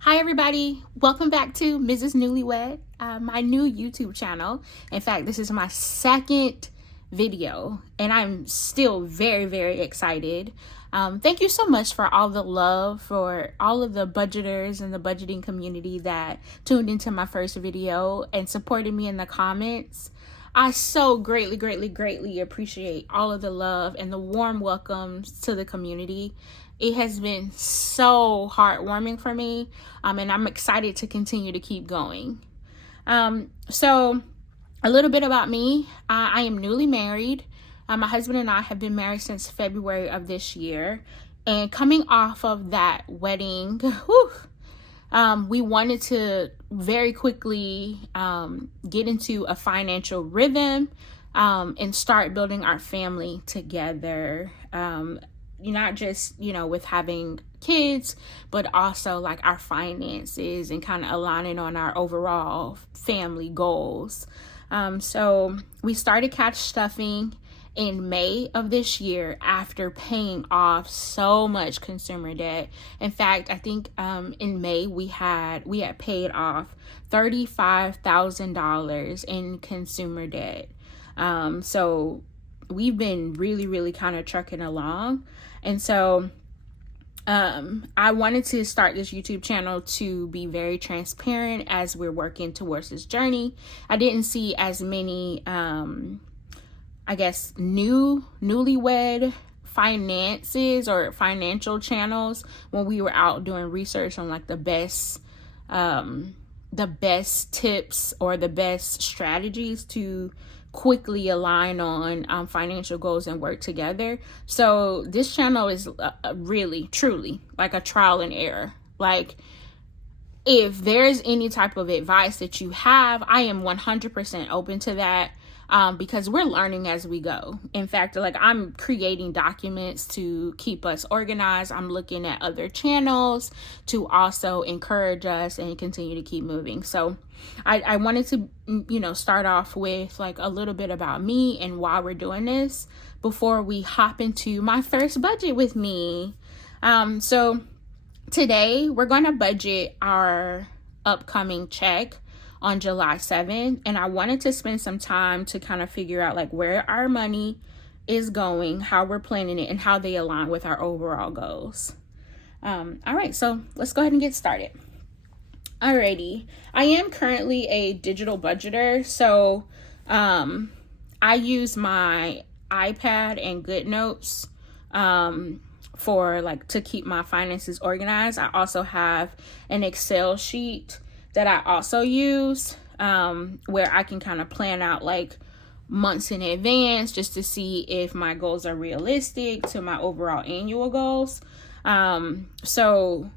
Hi everybody, welcome back to Mrs. Newlywed, my new YouTube channel. In fact, this is my second video and I'm still very excited. Thank you so much for all the love, for all of the budgeters and the budgeting community that tuned into my first video and supported me in the comments. I so greatly appreciate all of the love and the warm welcomes to the community. It has been so heartwarming for me, and I'm excited to continue to keep going. So a little bit about me. I am newly married. My husband and I have been married since February of this year. And coming off of that wedding, we wanted to very quickly get into a financial rhythm and start building our family together. Not just, with having kids, but also like our finances and kind of aligning on our overall family goals. So we started cash stuffing in May of this year after paying off so much consumer debt. In fact, I think in May we had paid off $35,000 in consumer debt. So we've been really kind of trucking along. And so I wanted to start this YouTube channel to be very transparent as we're working towards this journey. I didn't see as many, newlywed finances or financial channels when we were out doing research on like the best tips or the best strategies to quickly align on financial goals and work together. So this channel is really truly like a trial and error. Like, if there's any type of advice that you have, I am 100% open to that. Because we're learning as we go. In fact, like, I'm creating documents to keep us organized. I'm looking at other channels to also encourage us and continue to keep moving. So I wanted to, start off with like a little bit about me and why we're doing this before we hop into my first budget with me. So today we're going to budget our upcoming check on July 7th, and I wanted to spend some time to kind of figure out like where our money is going, how we're planning it, and how they align with our overall goals. All right, so let's go ahead and get started. Alrighty, I am currently a digital budgeter, so I use my iPad and GoodNotes for like to keep my finances organized. I also have an Excel sheet that I also use where I can kind of plan out like months in advance just to see if my goals are realistic to my overall annual goals. So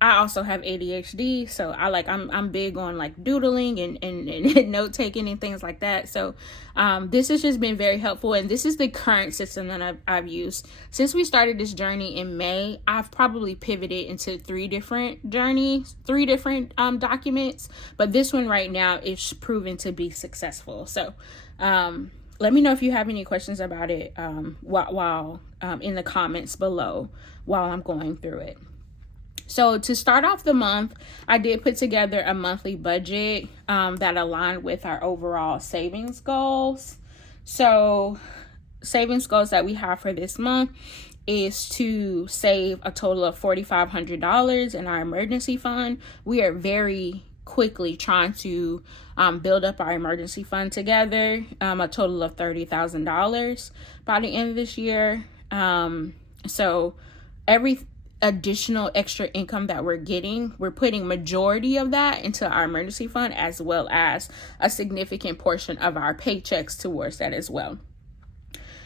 I also have ADHD, so I'm big on like doodling and note taking and things like that. So this has just been very helpful, and this is the current system that I've used since we started this journey in May. I've probably pivoted into three different documents, but this one right now is proven to be successful. So let me know if you have any questions about it while in the comments below while I'm going through it. So to start off the month, I did put together a monthly budget that aligned with our overall savings goals. So savings goals that we have for this month is to save a total of $4,500 in our emergency fund. We are very quickly trying to build up our emergency fund together, a total of $30,000 by the end of this year. So every additional extra income that we're getting, we're putting majority of that into our emergency fund, as well as a significant portion of our paychecks towards that as well.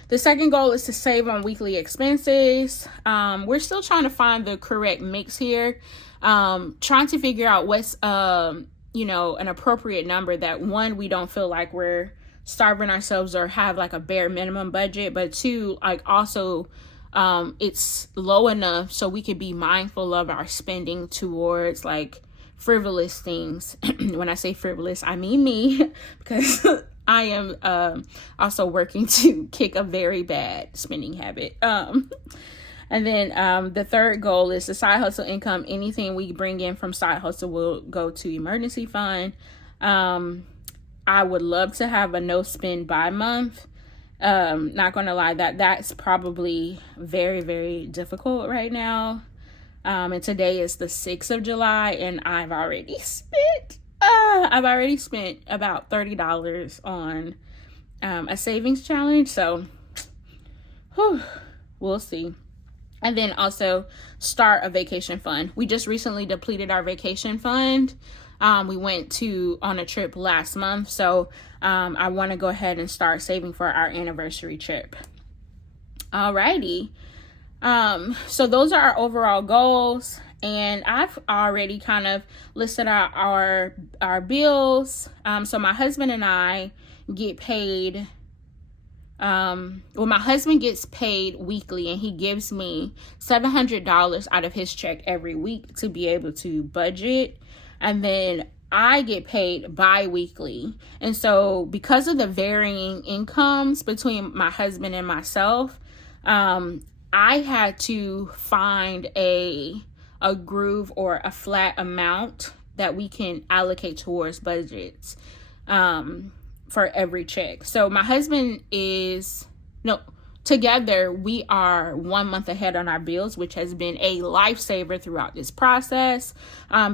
The second goal is to save on weekly expenses. We're still trying to find the correct mix here, trying to figure out what's an appropriate number that, one, we don't feel like we're starving ourselves or have like a bare minimum budget, but two, like also it's low enough so we could be mindful of our spending towards like frivolous things. When I say frivolous, I mean me, because I am also working to kick a very bad spending habit. And then the third goal is the side hustle income. Anything we bring in from side hustle will go to emergency fund. I would love to have a no spend by month. Not gonna lie, that's probably very, very difficult right now. And today is the 6th of July, and I've already spent about $30 on a savings challenge. So we'll see. And then also start a vacation fund. We just recently depleted our vacation fund. We went on a trip last month. So I want to go ahead and start saving for our anniversary trip. Alrighty. So those are our overall goals. And I've already kind of listed out our bills. So my husband and I get paid. My husband gets paid weekly, and he gives me $700 out of his check every week to be able to budget. And then I get paid bi-weekly. And so because of the varying incomes between my husband and myself, I had to find a groove or a flat amount that we can allocate towards budgets for every check. So my husband together we are 1 month ahead on our bills, which has been a lifesaver throughout this process,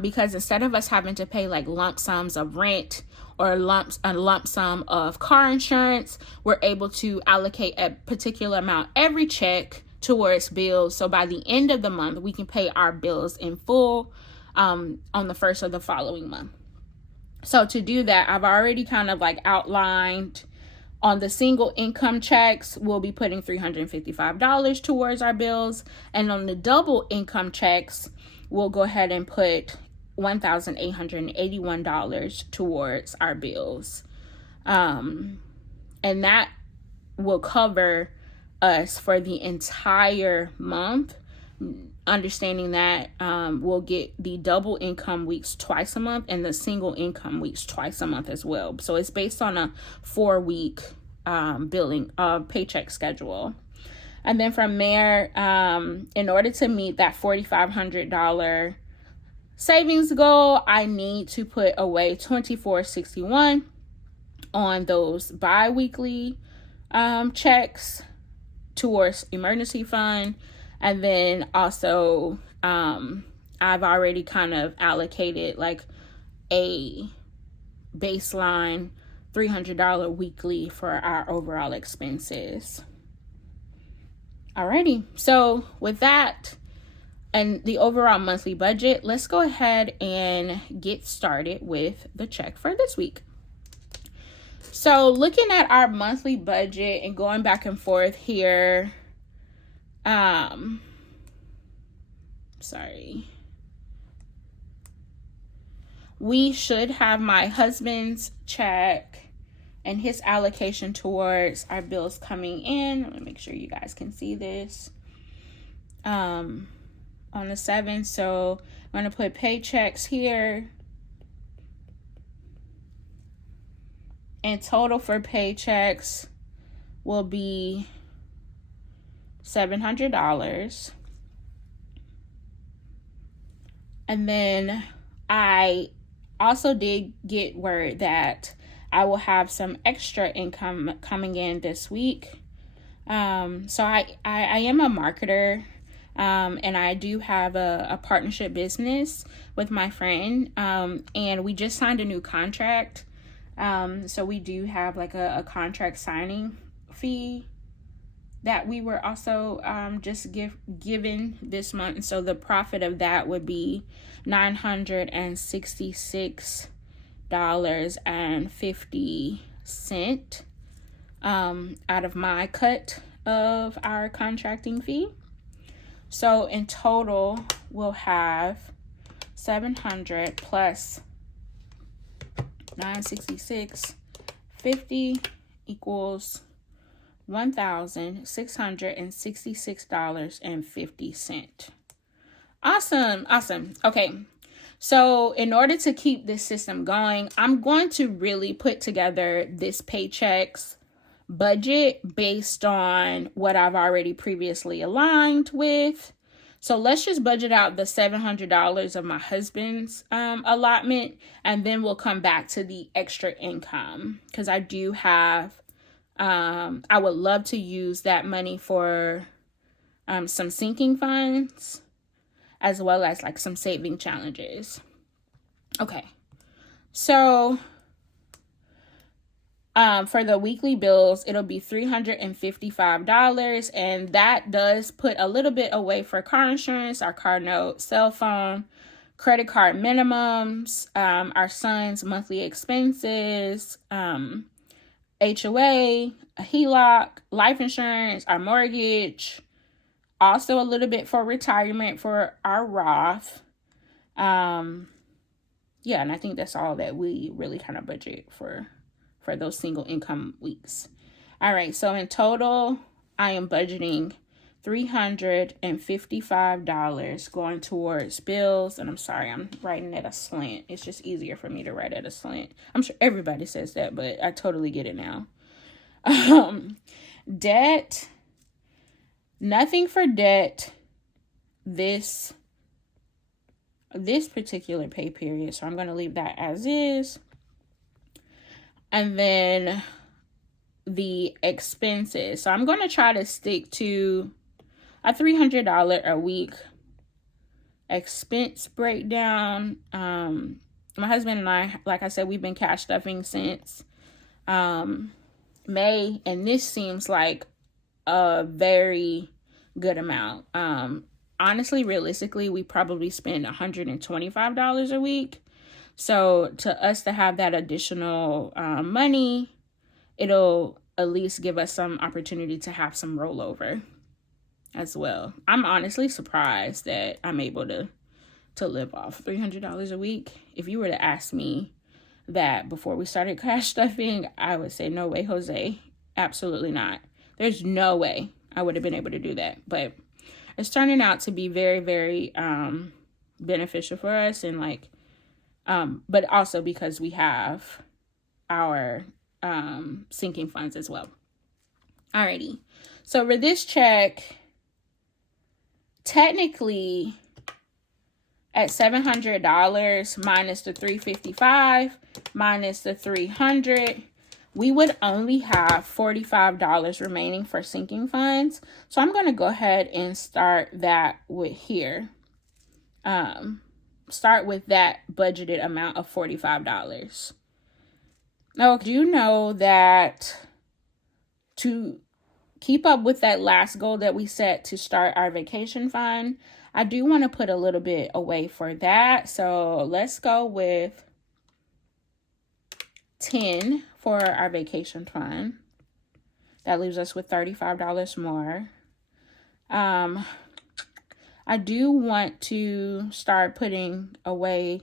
because instead of us having to pay like lump sums of rent or a lump sum of car insurance, we're able to allocate a particular amount every check towards bills. So by the end of the month, we can pay our bills in full on the first of the following month. So to do that, I've already kind of like outlined on the single income checks, we'll be putting $355 towards our bills. And on the double income checks, we'll go ahead and put $1,881 towards our bills. And that will cover us for the entire month, understanding that we'll get the double income weeks twice a month and the single income weeks twice a month as well. So it's based on a 4-week billing paycheck schedule. And then from there, in order to meet that $4,500 savings goal, I need to put away $2,461 on those bi-weekly checks towards emergency fund. And then also I've already kind of allocated like a baseline $300 weekly for our overall expenses. Alrighty, so with that and the overall monthly budget, let's go ahead and get started with the check for this week. So looking at our monthly budget and going back and forth here, we should have my husband's check and his allocation towards our bills coming in. Let me make sure you guys can see this. On the 7th, so I'm going to put paychecks here. And total for paychecks will be $700. And then I also did get word that I will have some extra income coming in this week. So I am a marketer, and I do have a partnership business with my friend, and we just signed a new contract. So we do have like a contract signing fee that we were also just given this month. So the profit of that would be $966.50 out of my cut of our contracting fee. So in total, we'll have 700 plus 966.50 equals $1,666.50. Awesome. Okay. So in order to keep this system going, I'm going to really put together this paychecks budget based on what I've already previously aligned with. So let's just budget out the $700 of my husband's allotment, and then we'll come back to the extra income, because I do have, I would love to use that money for some sinking funds, as well as like some saving challenges. Okay, so for the weekly bills, it'll be $355, and that does put a little bit away for car insurance, our car note, cell phone, credit card minimums, our son's monthly expenses, HOA, a HELOC, life insurance, our mortgage, also a little bit for retirement for our Roth. Yeah, and I think that's all that we really kind of budget for those single income weeks. All right, so in total, I am budgeting $355 going towards bills. And I'm sorry, I'm writing at a slant. It's just easier for me to write at a slant. I'm sure everybody says that, but I totally get it now. Debt, nothing for debt this particular pay period. So I'm going to leave that as is. And then the expenses. So I'm going to try to stick to a $300 a week expense breakdown. My husband and I, like I said, we've been cash stuffing since May, and this seems like a very good amount. Honestly, realistically, we probably spend $125 a week. So to us to have that additional money, it'll at least give us some opportunity to have some rollover as well. I'm honestly surprised that I'm able to live off $300 a week. If you were to ask me that before we started cash stuffing, I would say, no way, Jose. Absolutely not. There's no way I would have been able to do that. But it's turning out to be very, very beneficial for us, and like, but also because we have our sinking funds as well. Alrighty. So for this check, technically at $700 minus the $355 minus the $300, we would only have $45 remaining for sinking funds. So I'm going to go ahead and start that with here. Start with that budgeted amount of $45. Now, do you know that to keep up with that last goal that we set to start our vacation fund, I do want to put a little bit away for that. So let's go with 10 for our vacation fund. That leaves us with $35 more. I do want to start putting away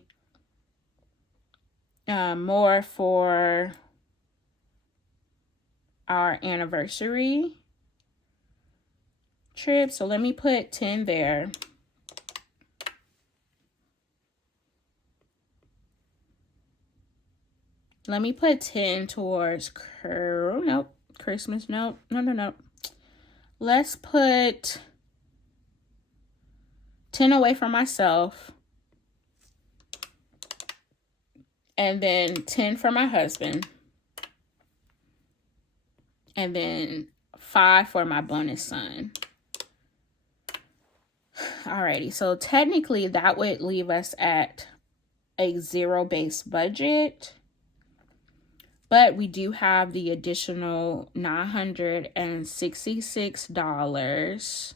more for our anniversary trip. So let me put 10 there. Let me put 10 towards Christmas. No. Let's put 10 away from myself. And then 10 for my husband. And then 5 for my bonus son. Alrighty, so technically that would leave us at a zero-based budget. But we do have the additional $966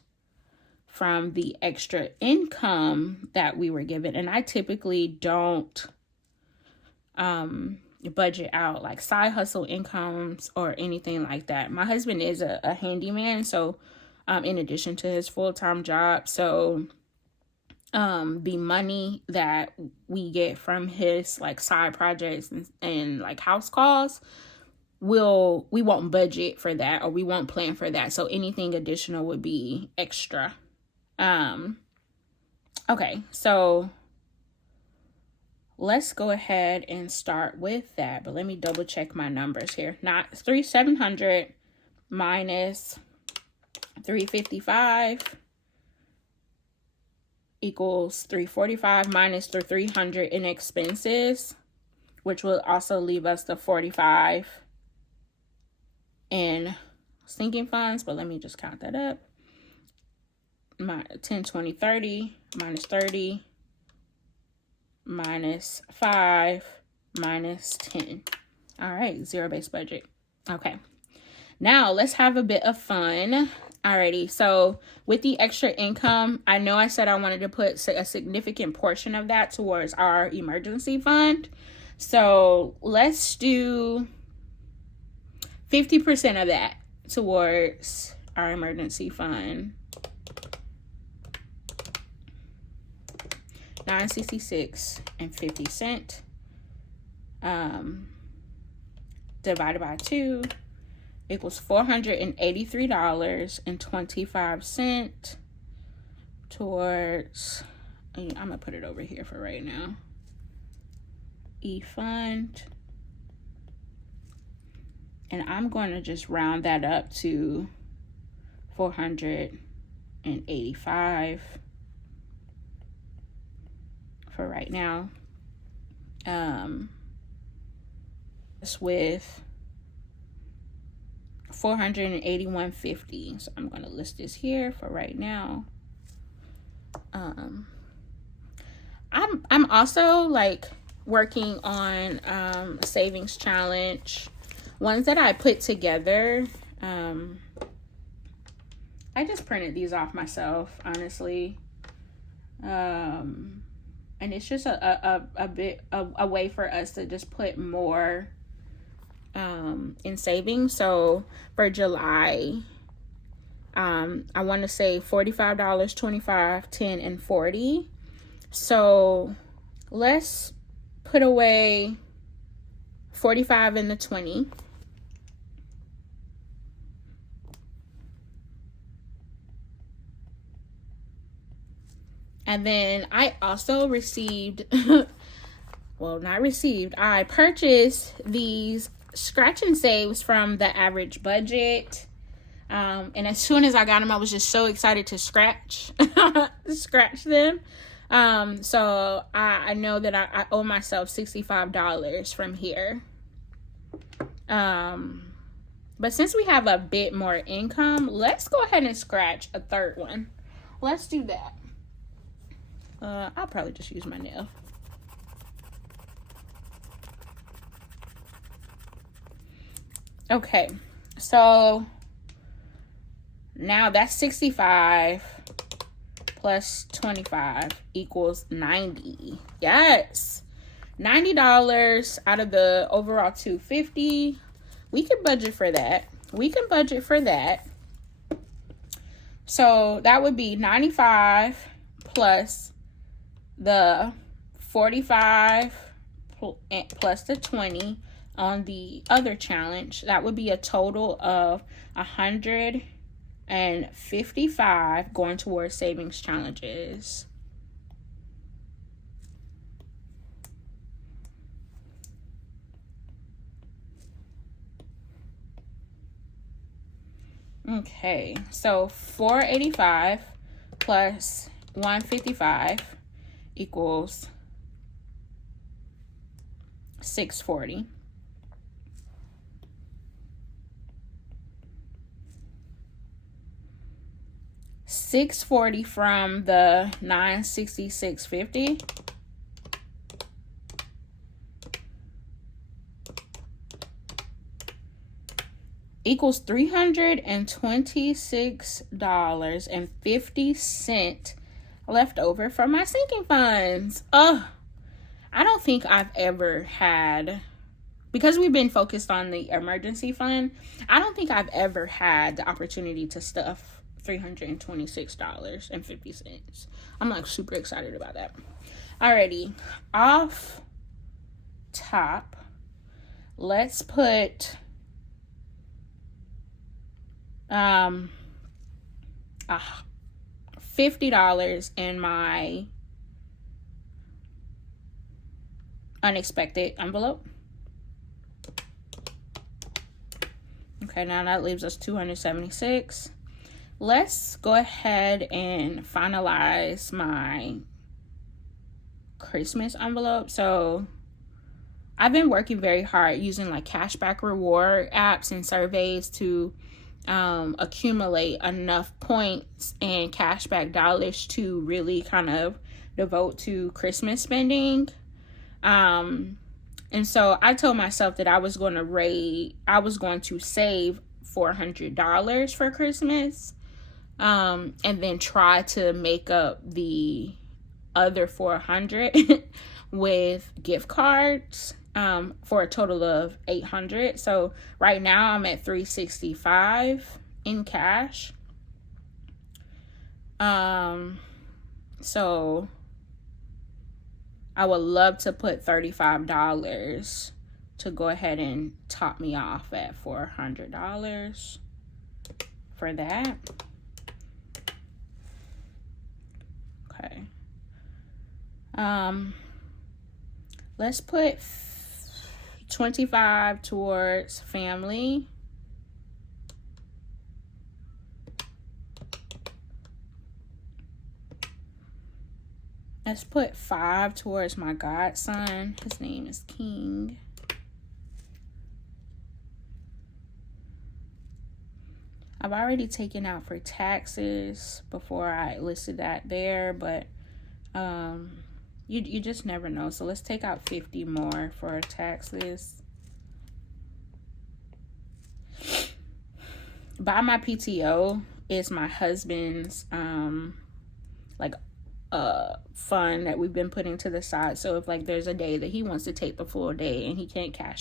from the extra income that we were given. And I typically don't budget out like side hustle incomes or anything like that. My husband is a handyman, so in addition to his full-time job. So the money that we get from his like side projects and like house calls, we won't budget for that, or we won't plan for that. So anything additional would be extra. Okay, so let's go ahead and start with that. But let me double check my numbers here. Not $700 minus 355 equals 345 minus the 300 in expenses, which will also leave us the 45 in sinking funds. But let me just count that up. 10, 20, 30 minus 30 minus 5 minus 10. All right, zero-based budget. Okay, now let's have a bit of fun. Alrighty, so with the extra income, I know I said I wanted to put a significant portion of that towards our emergency fund. So let's do 50% of that towards our emergency fund. 966.50 divided by 2 equals $483.25 towards, I'm gonna put it over here for right now, e-fund, and I'm going to just round that up to 485 for right now. It's with 481.50. So I'm going to list this here for right now. I'm also like working on a savings challenge, ones that I put together. I just printed these off myself, honestly. And it's just a way for us to just put more in savings. So for July, I want to say $45, $25, $10, and $40. So let's put away 45 in the 20. And then I also received, well, not received, I purchased these scratch and saves from the Average Budget. And as soon as I got them, I was just so excited to scratch them. So I know that I owe myself $65 from here. But since we have a bit more income, let's go ahead and scratch a third one. Let's do that. I'll probably just use my nail. Okay, so now that's 65 plus 25 equals 90. Yes, $90 out of the overall $250. We can budget for that. So that would be 95 plus the 45 plus the 20 on the other challenge. That would be a total of 155 going towards savings challenges. Okay, so 485 plus 155 equals 640. $640 from the $966.50 equals $326.50 left over from my sinking funds. I don't think I've ever had, because we've been focused on the emergency fund, I don't think I've ever had the opportunity to stuff $326.50. I'm like super excited about that. Alrighty, off top, let's put $50 in my unexpected envelope. Okay, now that leaves us $276. Let's go ahead and finalize my Christmas envelope. So I've been working very hard using like cashback reward apps and surveys to accumulate enough points and cashback dollars to really kind of devote to Christmas spending. And so I told myself that I was going to save $400 for Christmas, and then try to make up the other 400 with gift cards, for a total of 800. So right now I'm at 365 in cash. So I would love to put $35 to go ahead and top me off at $400 for that. Okay. Let's put 25 towards family. Let's put 5 towards my godson. His name is King. I've already taken out for taxes before I listed that there, but you just never know. So let's take out 50 more for taxes. Buy my PTO is my husband's fund that we've been putting to the side. So if like there's a day that he wants to take the full day and he can't go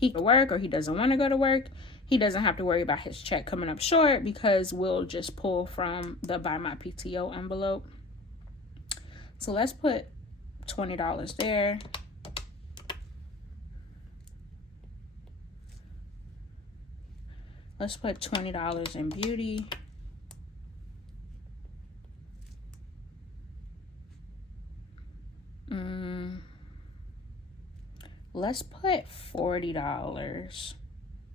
to work, or he doesn't want to go to work, he doesn't have to worry about his check coming up short, because we'll just pull from the Buy My PTO envelope. So let's put $20 there. Let's put $20 in beauty. Let's put $40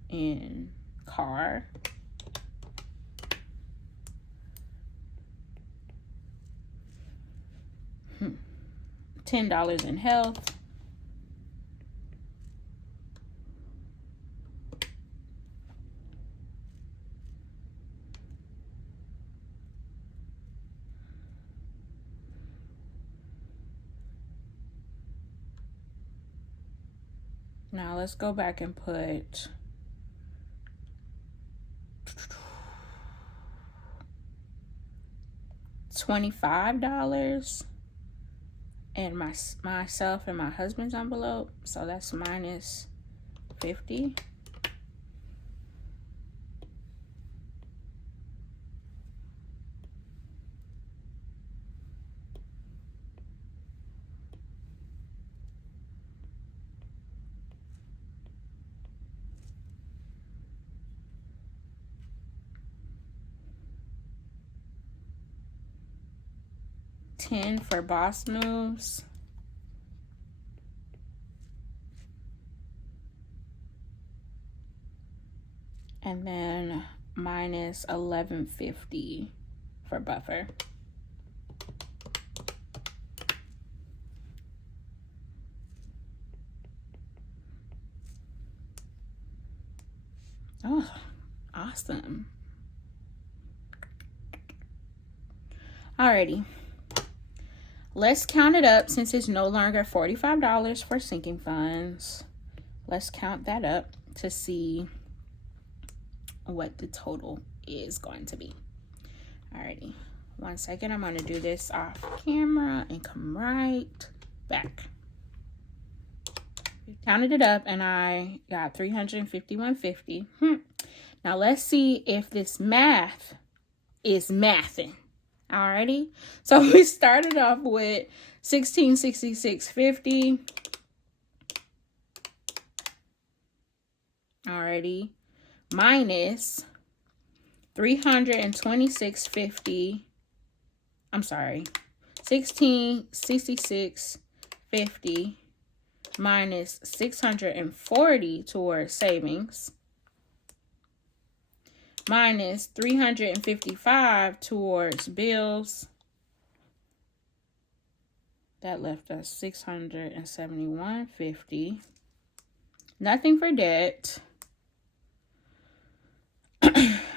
in car. $10 in health. Now let's go back and put $25 in myself and my husband's envelope. So that's minus 50. $10 for boss moves. And then minus $11.50 for buffer. Oh, awesome. Alrighty. Let's count it up since it's no longer $45 for sinking funds. Let's count that up to see what the total is going to be. Alrighty. 1 second. I'm going to do this off camera and come right back. We counted it up and I got $351.50. Now let's see if this math is mathing. Alrighty, so we started off with $1,666.50. Alrighty, minus $326.50. I'm sorry, $1,666.50 minus $640 towards savings. minus $355 towards bills. That left us $671.50. Nothing for debt.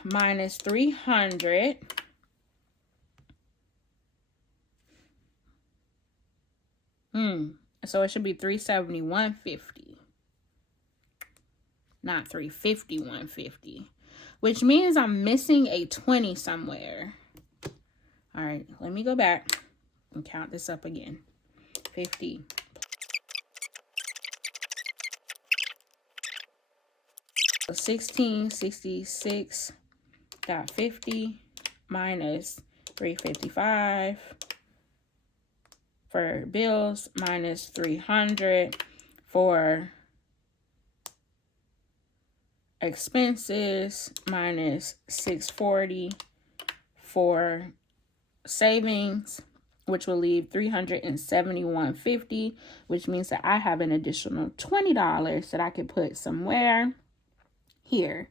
Minus 300. So it should be 371.50. Not 351.50. Which means I'm missing a 20 somewhere. All right, let me go back and count this up again. 50. So 1666.50 minus 355 for bills, minus 300 for expenses, minus 640 for savings, which will leave $371.50, which means that I have an additional $20 that I could put somewhere here.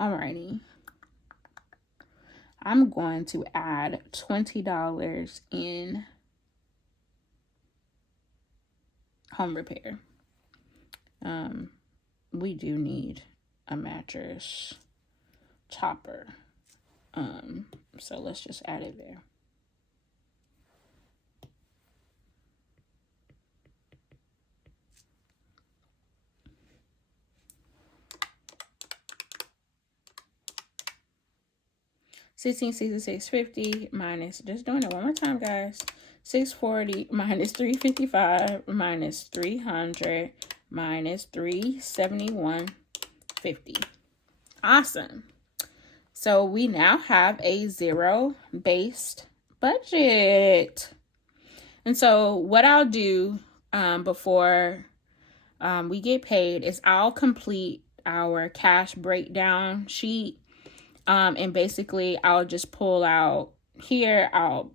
Alrighty. I'm going to add $20 in home repair. We do need a mattress topper. So let's just add it there. $1,666.50 minus, just doing it one more time, guys. 640 minus 355 minus 300 minus 371.50. Awesome. So we now have a zero-based budget. And so what I'll do before we get paid is I'll complete our cash breakdown sheet. And basically I'll just pull out here, I'll,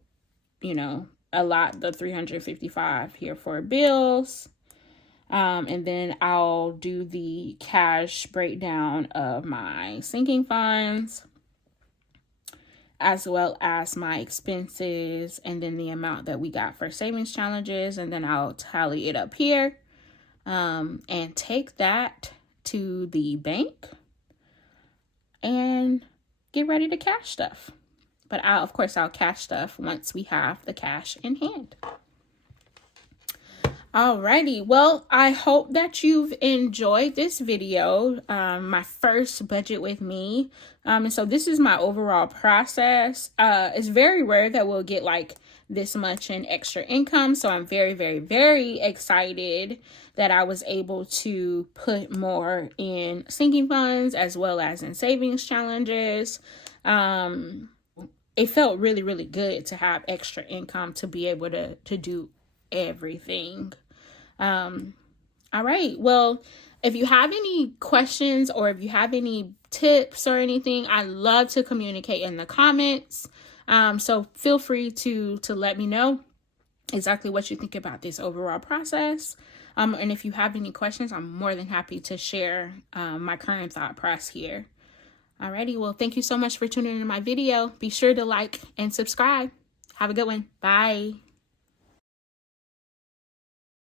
allot the 355 here for bills. And then I'll do the cash breakdown of my sinking funds, as well as my expenses, and then the amount that we got for savings challenges. And then I'll tally it up here, and take that to the bank and get ready to cash stuff. But I'll cash stuff once we have the cash in hand. Alrighty, well, I hope that you've enjoyed this video, my first budget with me. And so this is my overall process. It's very rare that we'll get like this much in extra income. So I'm very, very, very excited that I was able to put more in sinking funds as well as in savings challenges. It felt really, really good to have extra income to be able to do everything. All right. Well, if you have any questions or if you have any tips or anything, I love to communicate in the comments. So feel free to let me know exactly what you think about this overall process. And if you have any questions, I'm more than happy to share my current thought process here. Alrighty. Well, thank you so much for tuning in to my video. Be sure to like and subscribe. Have a good one. Bye.